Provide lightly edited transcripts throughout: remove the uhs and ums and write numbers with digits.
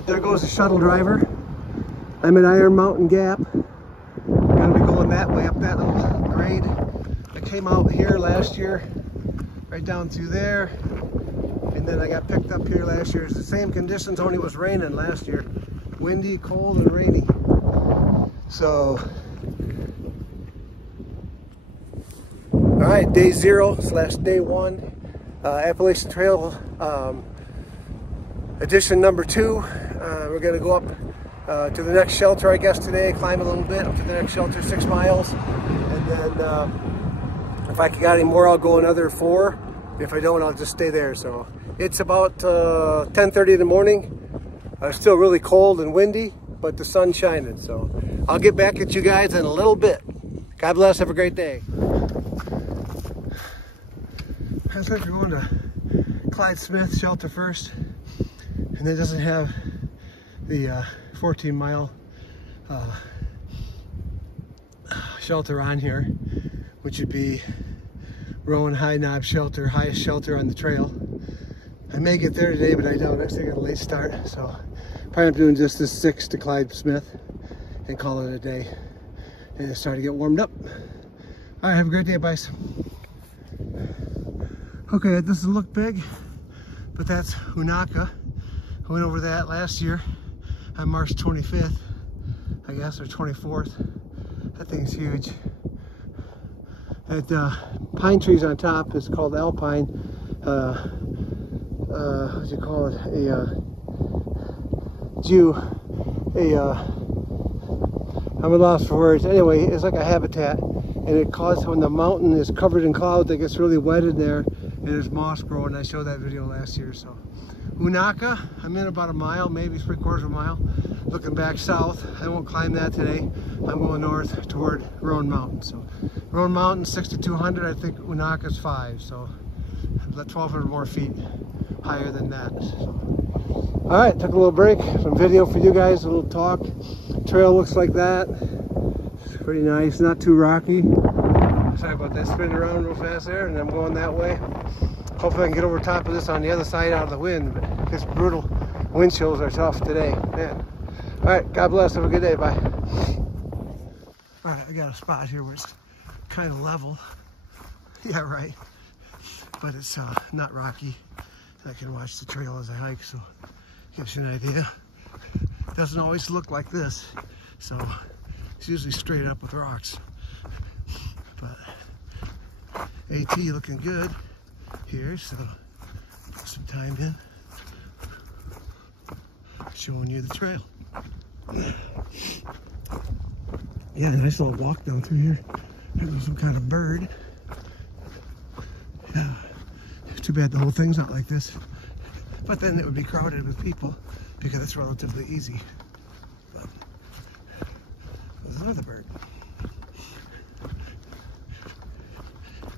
right, there goes the shuttle driver. I'm at Iron Mountain Gap. I'm gonna be going that way, up that little grade. I came out here last year, right down through there, and then I got picked up here last year. It's the same conditions, only it was raining last year. Windy, cold, and rainy. So, all right, day 0 / day 1, Appalachian Trail edition number 2. We're gonna go up to the next shelter, I guess, today, climb a little bit up to the next shelter, 6 miles, and then if I got any more, I'll go another 4. If I don't, I'll just stay there. So it's about 10:30 in the morning. It's still really cold and windy, but the sun's shining. So I'll get back at you guys in a little bit. God bless. Have a great day. I think we're going to Clyde Smith shelter first, and it doesn't have the 14-mile shelter on here, which would be Rowan High Knob Shelter, highest shelter on the trail. I may get there today, but I doubt it. I got a late start, so probably I'm doing just this 6 to Clyde Smith and call it a day. And it's starting to get warmed up. All right, have a great day, guys. Okay, it doesn't look big, but that's Hunaka. I went over that last year on March 25th, I guess, or 24th. That thing's huge. That pine trees on top is called alpine. What do you call it? I'm at loss for words. Anyway, it's like a habitat, and it causes, when the mountain is covered in clouds, it gets really wet in there, and there's moss growing. I showed that video last year. So Hunaka, I'm in about a mile, maybe 3/4 of a mile, looking back south. I won't climb that today. I'm going north toward Rowan Mountain. So Rowan Mountain 6,200, I think Hunaka's 5, so 1,200 more feet higher than that. So, all right, took a little break, some video for you guys, a little talk. Trail looks like that. It's pretty nice, not too rocky. Sorry about that, spinning around real fast there, and I'm going that way. Hopefully I can get over top of this on the other side out of the wind, but it's brutal. Wind chills are tough today, man. All right, God bless, have a good day, bye. All right, I got a spot here where it's kind of level. Yeah, right. But it's not rocky. I can watch the trail as I hike, so gives you an idea. It doesn't always look like this, so it's usually straight up with rocks. But AT looking good here, so put some time in. Showing you the trail. Yeah, nice little walk down through here. There's some kind of bird. Yeah, too bad the whole thing's not like this. But then it would be crowded with people because it's relatively easy. But there's another bird.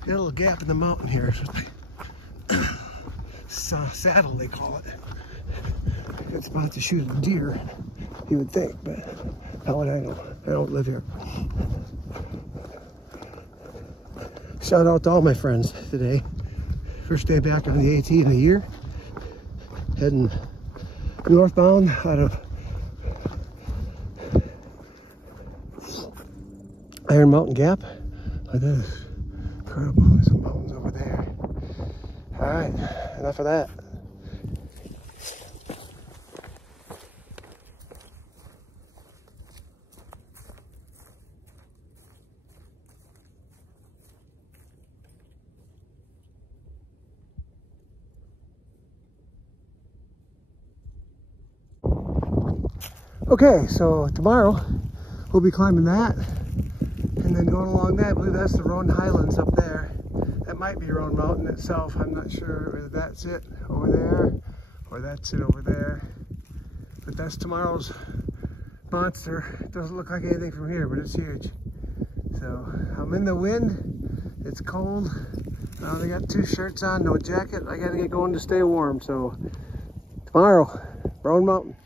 Got a little gap in the mountain here. Saddle, they call it. Good spot to shoot a deer, you would think, but how would I know? I don't live here. Shout out to all my friends today. First day back on the AT in a year. Heading northbound out of Iron Mountain Gap. Look at this. Incredible. There's some mountains over there. All right, enough of that. Okay, so tomorrow we'll be climbing that and then going along that. I believe that's the Rowan Highlands up there. That might be Rowan Mountain itself. I'm not sure whether that's it over there or that's it over there. But that's tomorrow's monster. It doesn't look like anything from here, but it's huge. So I'm in the wind. It's cold. I got 2 shirts on, no jacket. I gotta get going to stay warm. So tomorrow, Rowan Mountain.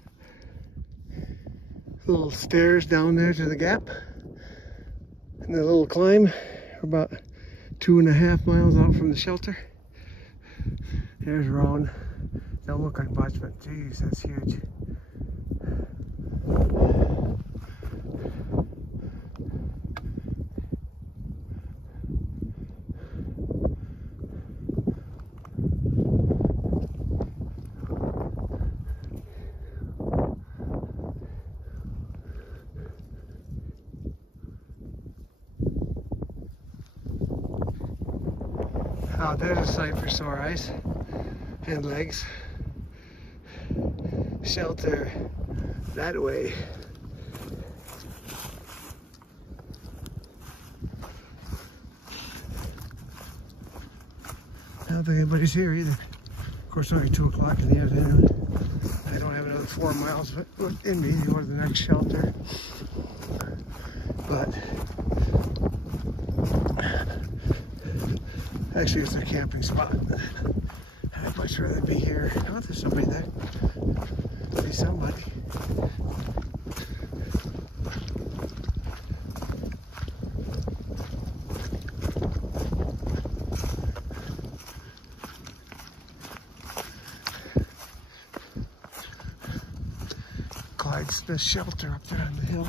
Little stairs down there to the gap, and a little climb. We're about 2.5 miles out from the shelter. There's Rowan. Don't look like much, but geez, that's huge. Oh, there's a sight for sore eyes and legs. Shelter that way. I don't think anybody's here either. Of course, it's only 2 o'clock in the afternoon. I don't have another 4 miles in me to go to the next shelter. But actually, it's a camping spot. I'd much rather be here. Oh, there's somebody there. See somebody. Clyde Smith shelter up there on the hill.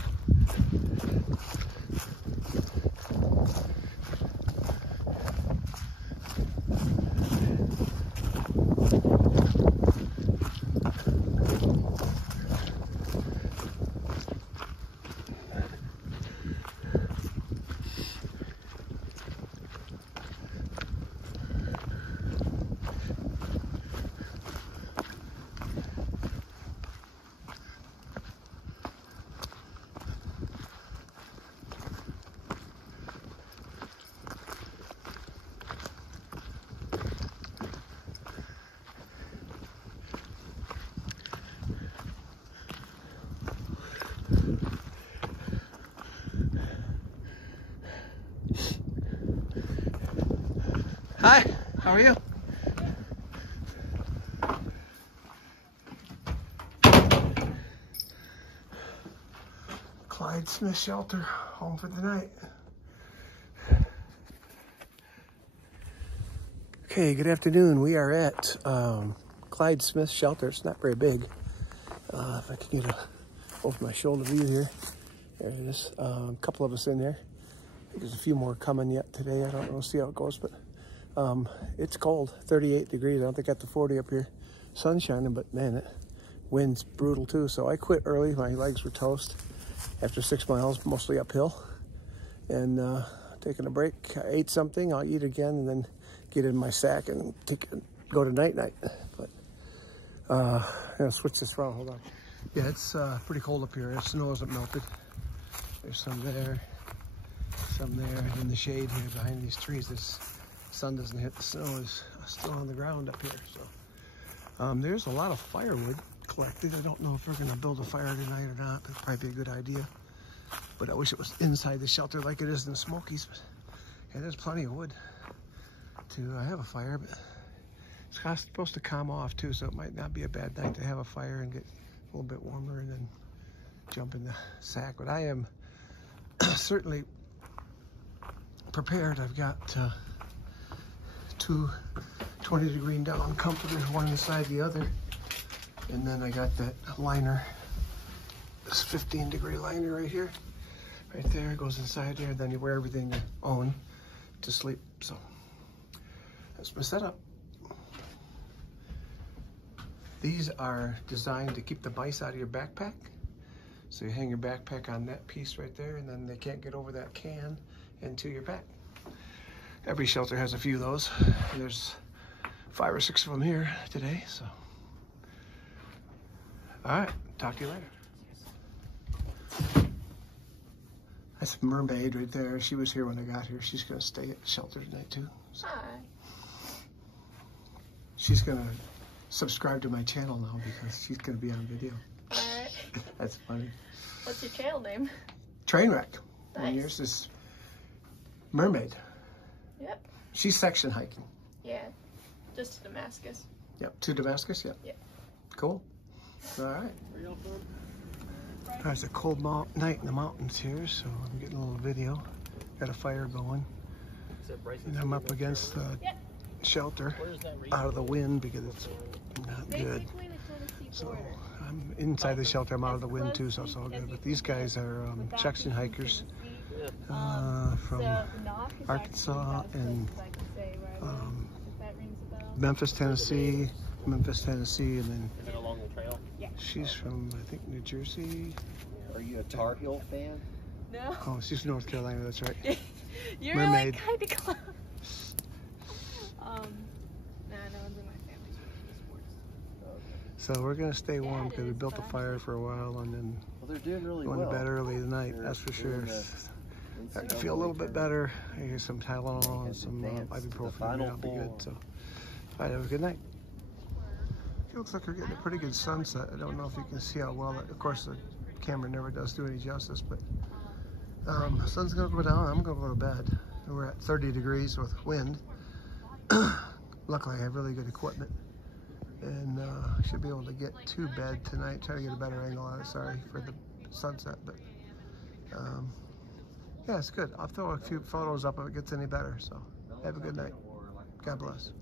Hi, how are you? Clyde Smith shelter, home for the night. Okay, good afternoon. We are at Clyde Smith shelter. It's not very big. If I can get over my shoulder view here. There it is. A couple of us in there. I think there's a few more coming yet today. I don't know. We'll see how it goes, but it's cold. 38 degrees. I don't think I got the 40 up here. Sun's shining, but man, it wind's brutal too. So I quit early. My legs were toast after 6 miles, mostly uphill, and taking a break. I ate something. I'll eat again, and then get in my sack and go to night-night. But I'll switch this around. Hold on. Yeah, it's pretty cold up here. The snow hasn't melted. There's some there, some there. In the shade here behind these trees, this sun doesn't hit. The snow is still on the ground up here. So there's a lot of firewood collected. I don't know if we're going to build a fire tonight or not. That'd probably be a good idea. But I wish it was inside the shelter like it is in the Smokies. But yeah, there's plenty of wood to have a fire, but it's supposed to calm off too, so it might not be a bad night to have a fire and get a little bit warmer and then jump in the sack. But I am certainly prepared. I've got two 20-degree down comforters, one inside the other, and then I got that liner, this 15-degree liner right here, right there. It goes inside there, and then you wear everything you own to sleep. So that's my setup. These are designed to keep the mice out of your backpack. So you hang your backpack on that piece right there, and then they can't get over that can into your back. Every shelter has a few of those. There's 5 or 6 of them here today, so. All right, talk to you later. That's Mermaid right there. She was here when I got here. She's gonna stay at the shelter tonight too. So. Hi. She's gonna subscribe to my channel now because she's gonna be on video. All right. That's funny. What's your channel name? Trainwreck. Nice. And yours is Mermaid. Yep. She's section hiking. Yeah. Just to Damascus. Yep. To Damascus. Yep. Yep. Cool. All right. It's a cold night in the mountains here, so I'm getting a little video. Got a fire going. And I'm up against the shelter out of the wind because it's not good. So I'm inside the shelter. I'm out of the wind too, so it's all good. But these guys are section hikers from Arkansas and Memphis, Tennessee, and then along the trail. she's from, I think, New Jersey. Are you a Tar Heel fan? No. Oh, she's from North Carolina, that's right. You're Mermaid. like kind of close. Nah, no one's in my family sports. So we're gonna stay warm because we built a fire for a while and then Well, they're doing really going well. to bed early tonight, that's for sure. Starting to feel a little bit better. Here's some Tylenol and some ibuprofen. I'll be good. So, all right, have a good night. It looks like we're getting a pretty good sunset. I don't know if you can see how well. Of course, the camera never does do any justice, but the sun's gonna go down. I'm gonna go to bed. We're at 30 degrees with wind. Luckily, I have really good equipment, and I should be able to get to bed tonight. Try to get a better angle on it. Sorry for the sunset, but. Yeah, it's good. I'll throw a few photos up if it gets any better. So have a good night. God bless.